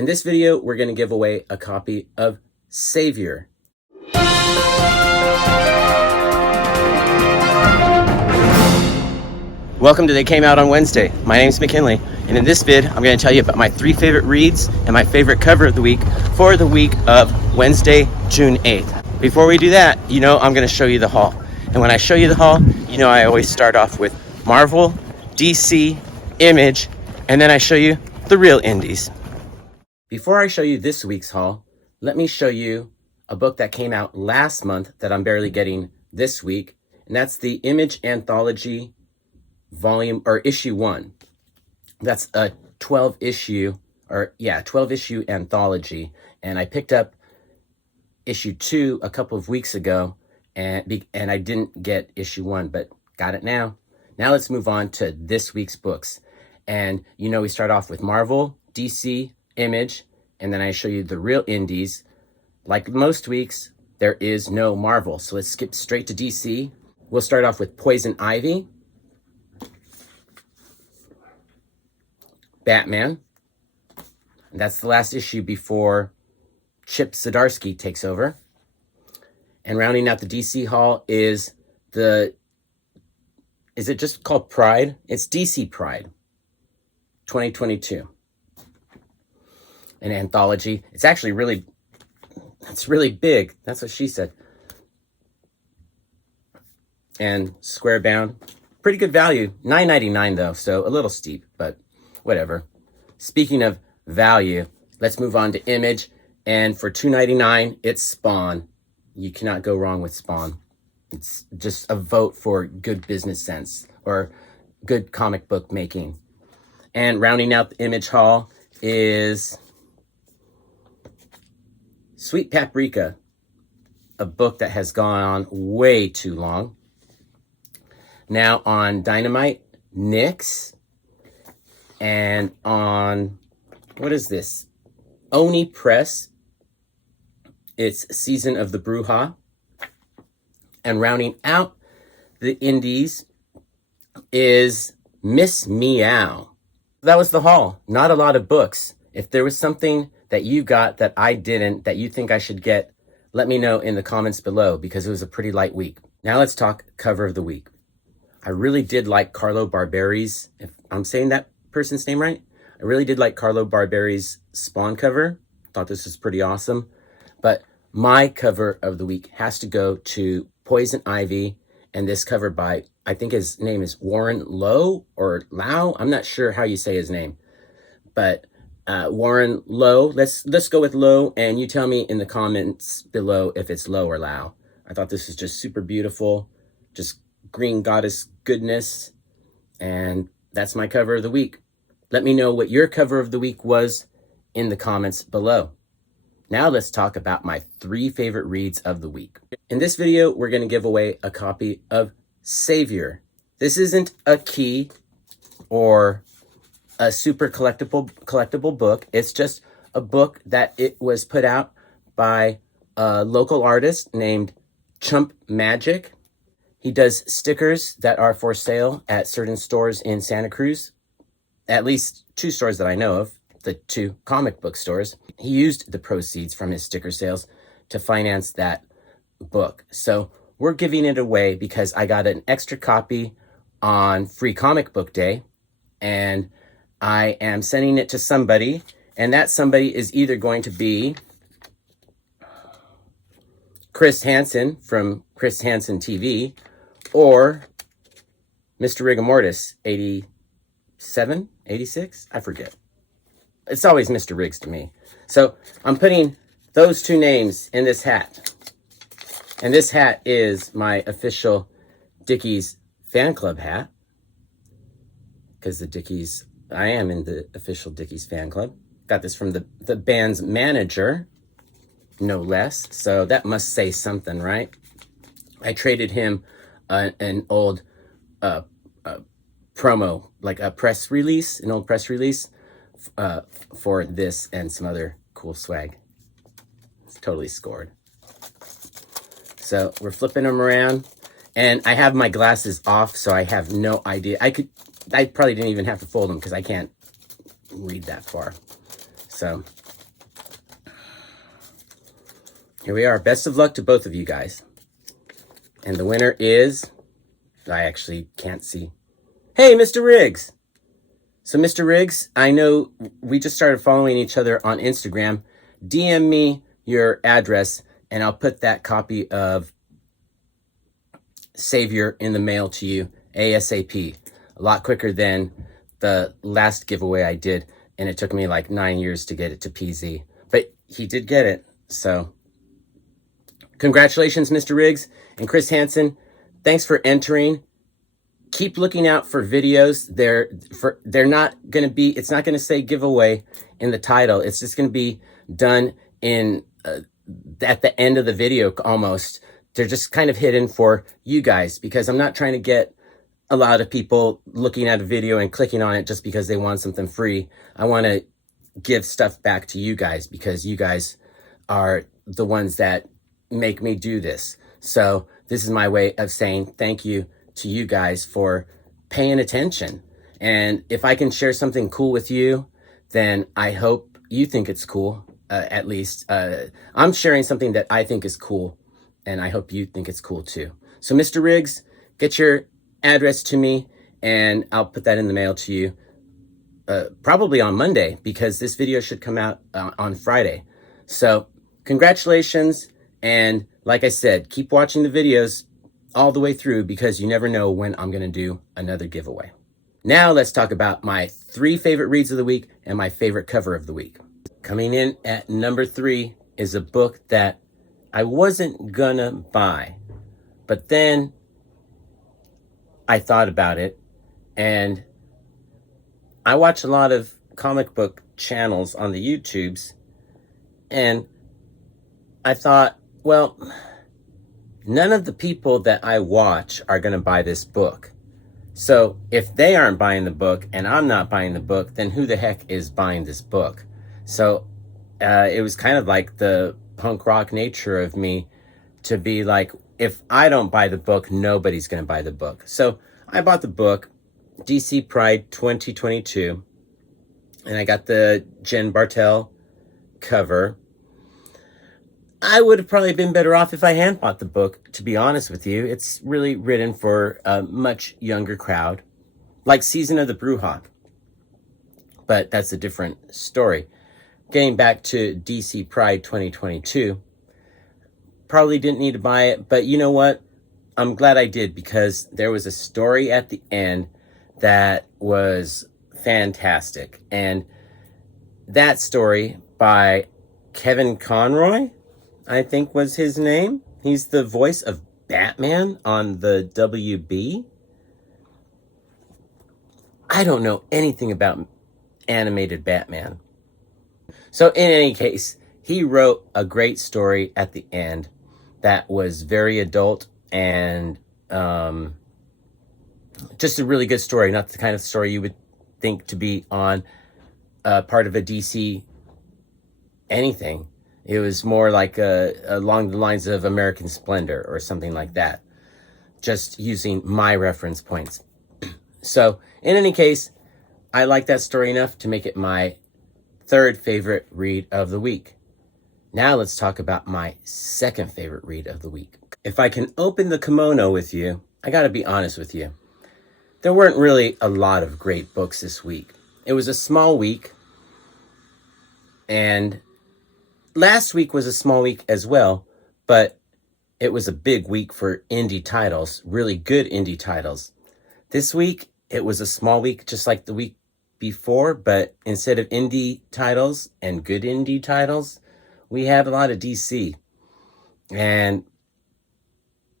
In this video, we're going to give away a copy of Savior. Welcome to They Came Out on Wednesday. My name's McKinley, and in this vid, I'm going to tell you about my 3 favorite reads and my favorite cover of the week for the week of Wednesday, June 8th. Before we do that, I'm going to show you the haul. And when I show you the haul, I always start off with Marvel, DC, Image, and then I show you the real indies. Before I show you this week's haul, let me show you a book that came out last month that I'm barely getting this week, and that's the Image Anthology issue 1. That's a 12 issue anthology, and I picked up issue 2 a couple of weeks ago, and I didn't get issue 1, but got it now. Now let's move on to this week's books. And we start off with Marvel, DC, Image, and then I show you the real indies. Like most weeks, there is no Marvel, so let's skip straight to DC. We'll start off with Poison Ivy, Batman, and that's the last issue before Chip Zdarsky takes over. And rounding out the DC haul is it just called Pride? It's DC Pride 2022. An anthology. It's actually really big. That's what she said. And square bound. Pretty good value. $9.99 though, so a little steep, but whatever. Speaking of value, let's move on to Image. And for $2.99, it's Spawn. You cannot go wrong with Spawn. It's just a vote for good business sense or good comic book making. And rounding out the Image haul is Sweet Paprika, a book that has gone on way too long. Now on Dynamite, Nyx. And on, what is this? Oni Press, it's Season of the Bruja. And rounding out the indies is Miss Meow. That was the haul. Not a lot of books. If there was something that you got that I didn't, that you think I should get, let me know in the comments below, because it was a pretty light week. Now let's talk cover of the week. I really did like Carlo Barberi's, if I'm saying that person's name right, I really did like Carlo Barberi's Spawn cover. Thought this was pretty awesome. But my cover of the week has to go to Poison Ivy, and this cover by, I think his name is Warren Lowe or Lau. I'm not sure how you say his name, but Warren Lowe. Let's go with Lowe, and you tell me in the comments below if it's Lowe or Lau. I thought this was just super beautiful, just green goddess goodness, and that's my cover of the week. Let me know what your cover of the week was in the comments below. Now let's talk about my 3 favorite reads of the week. In this video, we're going to give away a copy of Savior. This isn't a key or a super collectible book. It's just a book that it was put out by a local artist named Chump Magic. He does stickers that are for sale at certain stores in Santa Cruz, at least 2 stores that I know of, the 2 comic book stores. He used the proceeds from his sticker sales to finance that book. So we're giving it away because I got an extra copy on Free Comic Book Day, and I am sending it to somebody, and that somebody is either going to be Chris Hansen from Chris Hansen TV, or Mr. Rigamortis, 87, 86, I forget. It's always Mr. Riggs to me. So I'm putting those 2 names in this hat. And this hat is my official Dickies fan club hat, because I am in the official Dickies fan club. Got this from the band's manager, no less. So that must say something, right? I traded him an old promo, like a press release, an old press release for this and some other cool swag. It's totally scored. So we're flipping them around, and I have my glasses off, so I have no idea. I probably didn't even have to fold them because I can't read that far. So here we are. Best of luck to both of you guys. And the winner is, I actually can't see. Hey, Mr. Riggs. So, Mr. Riggs, I know we just started following each other on Instagram. DM me your address, and I'll put that copy of Savior in the mail to you ASAP. A lot quicker than the last giveaway I did, and it took me like 9 years to get it to PZ. But he did get it, so congratulations, Mr. Riggs. And Chris Hansen, thanks for entering. Keep looking out for videos. They're not going to be, it's not going to say giveaway in the title. It's just going to be done in at the end of the video almost. They're just kind of hidden for you guys because I'm not trying to get a lot of people looking at a video and clicking on it just because they want something free. I want to give stuff back to you guys because you guys are the ones that make me do this. So this is my way of saying thank you to you guys for paying attention. And if I can share something cool with you, then I hope you think it's cool. At least I'm sharing something that I think is cool, and I hope you think it's cool too. So Mr. Riggs, get your address to me and I'll put that in the mail to you probably on Monday because this video should come out on Friday. So congratulations. And like I said, keep watching the videos all the way through because you never know when I'm going to do another giveaway. Now let's talk about my 3 favorite reads of the week and my favorite cover of the week. Coming in at number 3 is a book that I wasn't gonna buy, but then I thought about it, and I watch a lot of comic book channels on the YouTubes, and I thought, well, none of the people that I watch are going to buy this book. So if they aren't buying the book and I'm not buying the book, then who the heck is buying this book? So it was kind of like the punk rock nature of me to be like, if I don't buy the book, nobody's going to buy the book. So I bought the book, DC Pride 2022, and I got the Jen Bartel cover. I would have probably been better off if I hadn't bought the book, to be honest with you. It's really written for a much younger crowd, like Season of the Brewhawk. But that's a different story. Getting back to DC Pride 2022, probably didn't need to buy it, but you know what? I'm glad I did because there was a story at the end that was fantastic. And that story by Kevin Conroy, I think was his name. He's the voice of Batman on the WB. I don't know anything about animated Batman. So in any case, he wrote a great story at the end that was very adult and just a really good story. Not the kind of story you would think to be on part of a DC anything. It was more like along the lines of American Splendor or something like that. Just using my reference points. So in any case, I like that story enough to make it my 3rd favorite read of the week. Now let's talk about my 2nd favorite read of the week. If I can open the kimono with you, I gotta be honest with you. There weren't really a lot of great books this week. It was a small week, and last week was a small week as well, but it was a big week for indie titles, really good indie titles. This week, it was a small week, just like the week before, but instead of indie titles and good indie titles, we had a lot of DC. And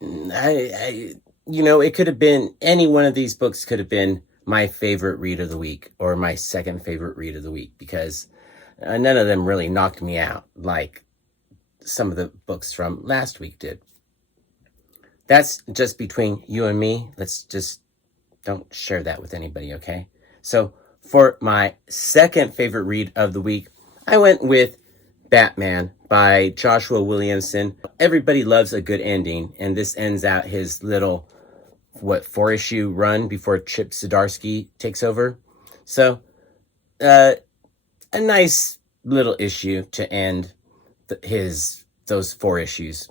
it could have been, any one of these books could have been my favorite read of the week or my 2nd favorite read of the week because none of them really knocked me out like some of the books from last week did. That's just between you and me. Let's just don't share that with anybody, okay? So for my 2nd favorite read of the week, I went with Batman by Joshua Williamson. Everybody loves a good ending, and this ends out his little, 4-issue run before Chip Zdarsky takes over. So, a nice little issue to end his those 4 issues,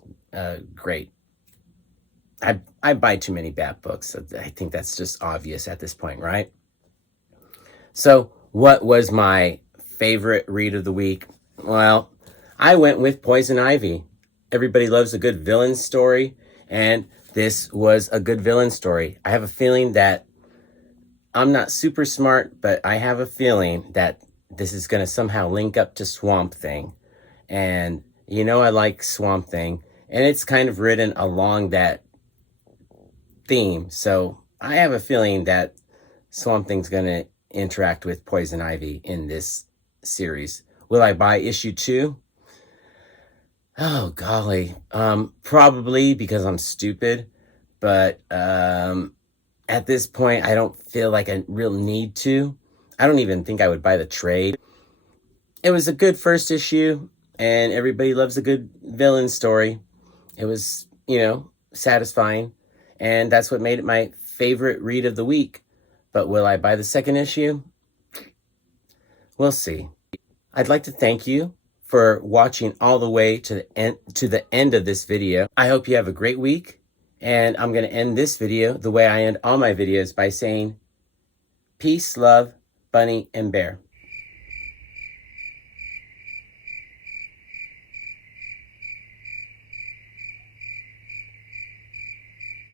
great. I buy too many bad books. I think that's just obvious at this point, right? So what was my favorite read of the week? Well, I went with Poison Ivy. Everybody loves a good villain story, and this was a good villain story. I have a feeling that I'm not super smart, but I have a feeling that this is going to somehow link up to Swamp Thing. And you know I like Swamp Thing, and it's kind of written along that theme. So I have a feeling that Swamp Thing's going to interact with Poison Ivy in this series. Will I buy issue 2? Oh, golly. Probably, because I'm stupid. But at this point, I don't feel like a real need to. I don't even think I would buy the trade. It was a good first issue, and everybody loves a good villain story. It was, satisfying, and that's what made it my favorite read of the week. But will I buy the second issue? We'll see. I'd like to thank you for watching all the way to the end of this video. I hope you have a great week, and I'm going to end this video the way I end all my videos by saying, peace, love, Bunny, and Bear.